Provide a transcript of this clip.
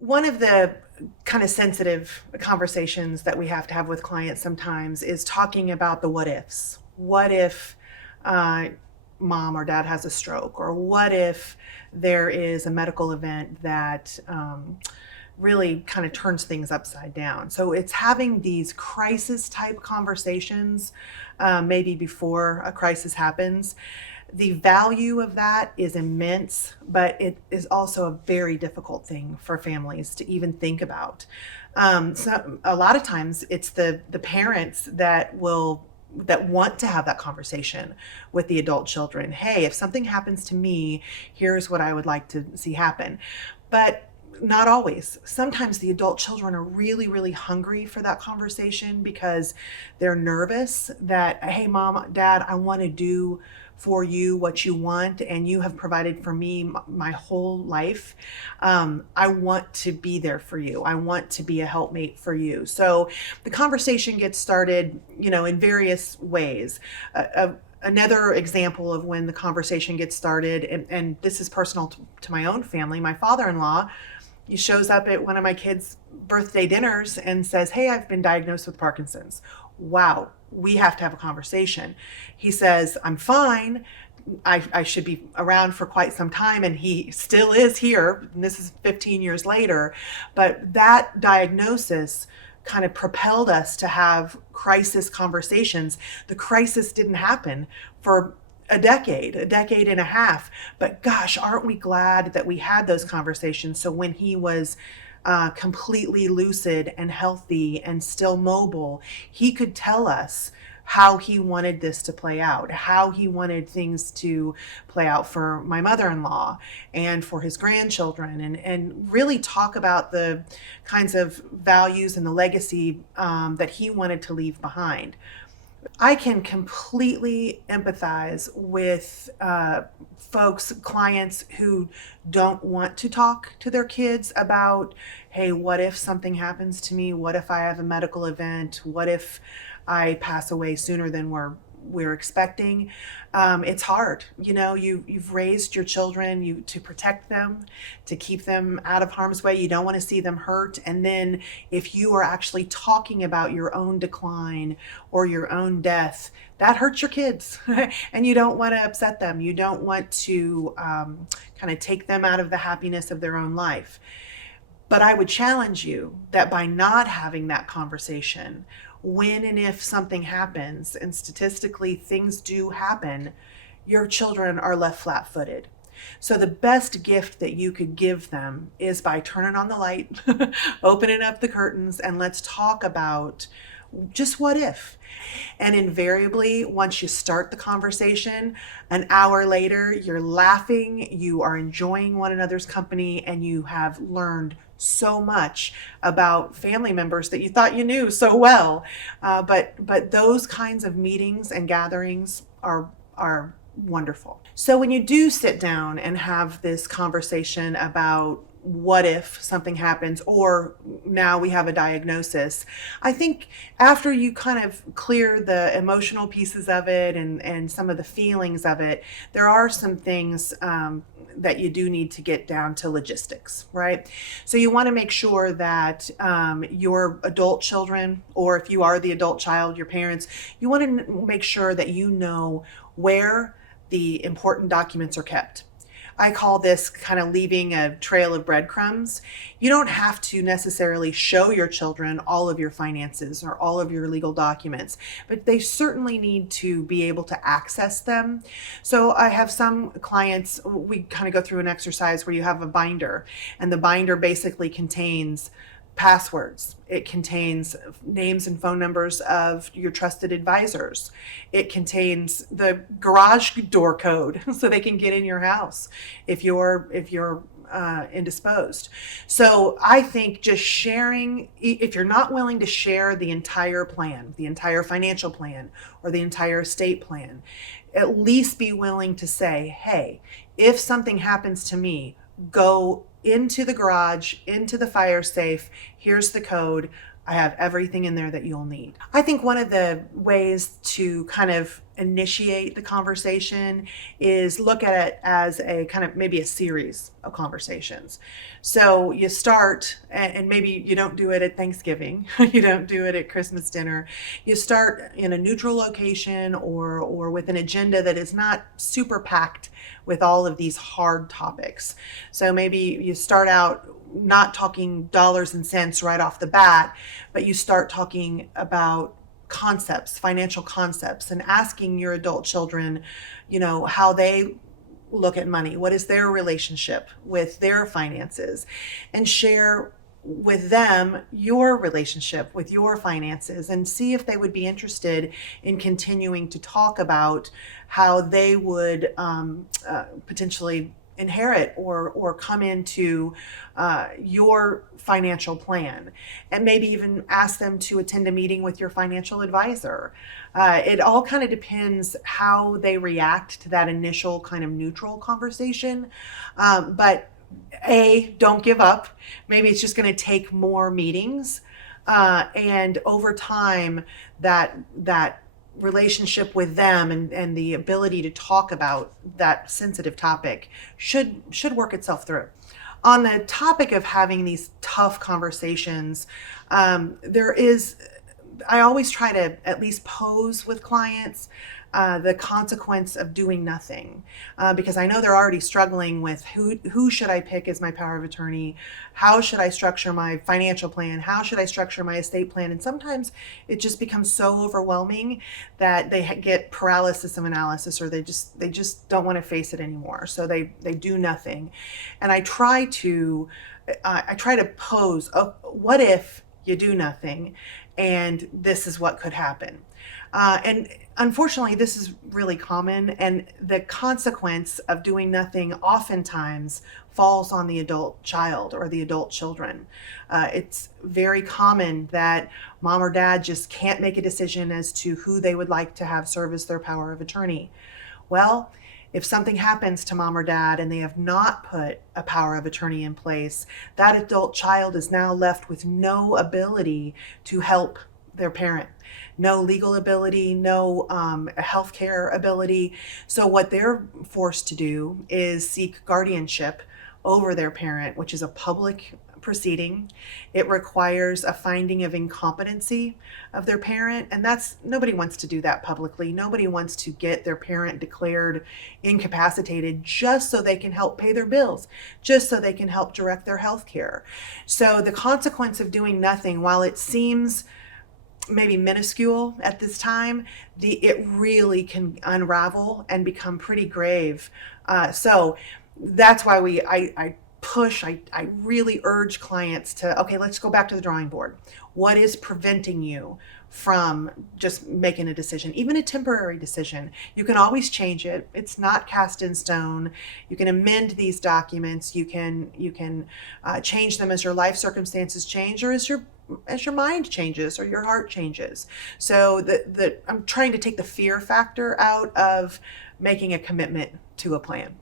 One of the kind of sensitive conversations that we have to have with clients sometimes is talking about the what ifs. What if uh, mom or dad has a stroke? Or what if there is a medical event that really kind of turns things upside down? So it's having these crisis type conversations, maybe before a crisis happens. The value of that is immense, but it is also a very difficult thing for families to even think about. So a lot of times it's the parents that want to have that conversation with the adult children. Hey, if something happens to me, here's what I would like to see happen. But not always. Sometimes the adult children are really, really hungry for that conversation because they're nervous that, hey, mom, dad, I want to do for you what you want, and you have provided for me my whole life. I want to be there for you. I want to be a helpmate for you. So the conversation gets started, in various ways. Another example of when the conversation gets started, and this is personal to my own family, my father-in-law, he shows up at one of my kids' birthday dinners and says, hey, I've been diagnosed with Parkinson's. Wow, we have to have a conversation. He says, I'm fine. I should be around for quite some time, and he still is here. And this is 15 years later. But that diagnosis kind of propelled us to have crisis conversations. The crisis didn't happen for a decade and a half. But gosh, aren't we glad that we had those conversations? So when he was completely lucid and healthy and still mobile, he could tell us how he wanted this to play out, how he wanted things to play out for my mother-in-law and for his grandchildren, and really talk about the kinds of values and the legacy that he wanted to leave behind. I can completely empathize with folks, clients who don't want to talk to their kids about, hey, what if something happens to me? What if I have a medical event? What if I pass away sooner than we're expecting? It's hard. You've raised your children to protect them, to keep them out of harm's way. You don't want to see them hurt. And then if you are actually talking about your own decline or your own death, that hurts your kids. And you don't want to upset them. You don't want to kind of take them out of the happiness of their own life. But I would challenge you that by not having that conversation, when and if something happens, and statistically things do happen, your children are left flat footed. So the best gift that you could give them is by turning on the light, opening up the curtains, and let's talk about just what if. And invariably, once you start the conversation, an hour later, you're laughing, you are enjoying one another's company, and you have learned so much about family members that you thought you knew so well. But those kinds of meetings and gatherings are wonderful. So when you do sit down and have this conversation about what if something happens, or now we have a diagnosis, I think after you kind of clear the emotional pieces of it and some of the feelings of it, there are some things that you do need to get down to logistics, right? So you want to make sure that your adult children, or if you are the adult child, your parents, you want to make sure that you know where the important documents are kept. I call this kind of leaving a trail of breadcrumbs. You don't have to necessarily show your children all of your finances or all of your legal documents, but they certainly need to be able to access them. So I have some clients, we kind of go through an exercise where you have a binder, and the binder basically contains passwords. It contains names and phone numbers of your trusted advisors. It contains the garage door code so they can get in your house if you're indisposed. So I think just sharing, if you're not willing to share the entire plan, the entire financial plan, or the entire estate plan, at least be willing to say, hey, if something happens to me, go into the garage, into the fire safe. Here's the code. I have everything in there that you'll need. I think one of the ways to kind of initiate the conversation is look at it as a kind of maybe a series of conversations. So you start, and maybe you don't do it at Thanksgiving, you don't do it at Christmas dinner. You start in a neutral location or with an agenda that is not super packed with all of these hard topics. So maybe you start out not talking dollars and cents right off the bat, but you start talking about concepts, financial concepts, and asking your adult children, how they look at money. What is their relationship with their finances? And share with them your relationship with your finances and see if they would be interested in continuing to talk about how they would potentially inherit or come into your financial plan, and maybe even ask them to attend a meeting with your financial advisor. It all kind of depends how they react to that initial kind of neutral conversation. But don't give up. Maybe it's just going to take more meetings, and over time, that relationship with them and the ability to talk about that sensitive topic should work itself through. On the topic of having these tough conversations, I always try to at least pose with clients the consequence of doing nothing, because I know they're already struggling with who should I pick as my power of attorney, how should I structure my financial plan, how should I structure my estate plan, and sometimes it just becomes so overwhelming that they get paralysis of analysis, or they just don't want to face it anymore, so they do nothing. And I try to pose, what if you do nothing and this is what could happen. And unfortunately, this is really common, and the consequence of doing nothing oftentimes falls on the adult child or the adult children. It's very common that mom or dad just can't make a decision as to who they would like to have serve as their power of attorney. Well, if something happens to mom or dad and they have not put a power of attorney in place, that adult child is now left with no ability to help their parent, no legal ability, no healthcare ability. So what they're forced to do is seek guardianship over their parent, which is a public proceeding. It requires a finding of incompetency of their parent, and nobody wants to do that publicly. Nobody wants to get their parent declared incapacitated just so they can help pay their bills, just so they can help direct their health care. So the consequence of doing nothing, while it seems maybe minuscule at this time, it really can unravel and become pretty grave. So that's why I really urge clients to, okay, let's go back to the drawing board. What is preventing you from just making a decision, even a temporary decision? You can always change it. It's not cast in stone. You can amend these documents. You can change them as your life circumstances change, or as your mind changes or your heart changes. So I'm trying to take the fear factor out of making a commitment to a plan.